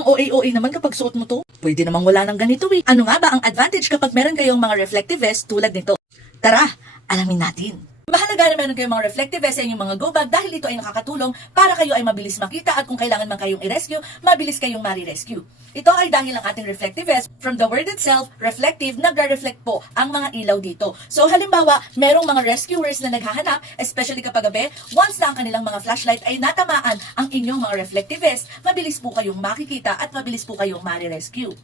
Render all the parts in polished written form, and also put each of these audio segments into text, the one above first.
ang OA naman kapag suot mo to. Pwede namang wala ng ganito eh. Ano nga ba ang advantage kapag meron kayong mga reflective vest tulad nito? Tara, alamin natin. Mahalaga na meron kayong mga reflective vest sa inyong mga go bag dahil ito ay nakakatulong para kayo ay mabilis makita at kung kailangan man kayong i-rescue, mabilis kayong mari-rescue. Ito ay dahil ang ating reflective vest, from the word itself, reflective, nagre-reflect po ang mga ilaw dito. So halimbawa, merong mga rescuers na naghahanap, especially kapag gabi, once na ang kanilang mga flashlight ay natamaan ang inyong mga reflective vest, mabilis po kayong makikita at mabilis po kayong mari-rescue.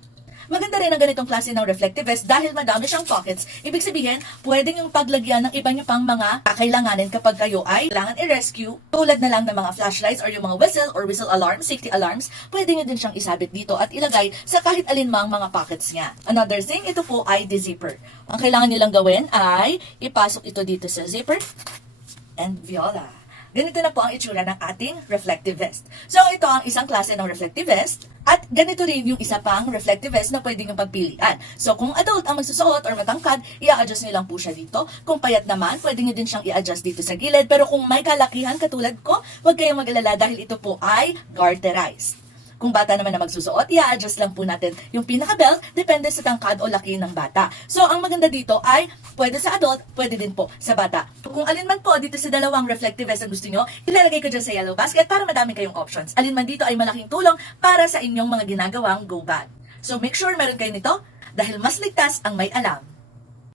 Maganda rin ang ganitong klase ng reflective vest dahil madami siyang pockets. Ibig sabihin, pwedeng yung paglagyan ng iba nyo pang mga kakailanganin kapag kayo ay kailangan i-rescue. Tulad na lang ng mga flashlights or yung mga whistle or whistle alarm, safety alarms, pwede nyo din siyang isabit dito at ilagay sa kahit alinmang mga pockets niya. Another thing, ito po ay the zipper. Ang kailangan nilang gawin ay ipasok ito dito sa zipper and viola. Ganito na po ang itsura ng ating reflective vest. So, ito ang isang klase ng reflective vest. At ganito rin yung isa pang reflective vest na pwede nyo pagpilian. So, kung adult ang magsusuot or matangkad, i-adjust nyo lang po siya dito. Kung payat naman, pwede nyo din siyang i-adjust dito sa gilid. Pero kung may kalakihan katulad ko, huwag kayong mag-alala dahil ito po ay garterized. Kung bata naman na magsusuot, i-adjust lang po natin yung pinaka-belt, depende sa tangkad o laki ng bata. So, ang maganda dito ay pwede sa adult, pwede din po sa bata. Kung alin man po dito sa dalawang reflective vest ang gusto nyo, ilalagay ko dyan sa yellow basket para madami kayong options. Alin man dito ay malaking tulong para sa inyong mga ginagawang go bag. So, make sure meron kayo nito dahil mas ligtas ang may alam.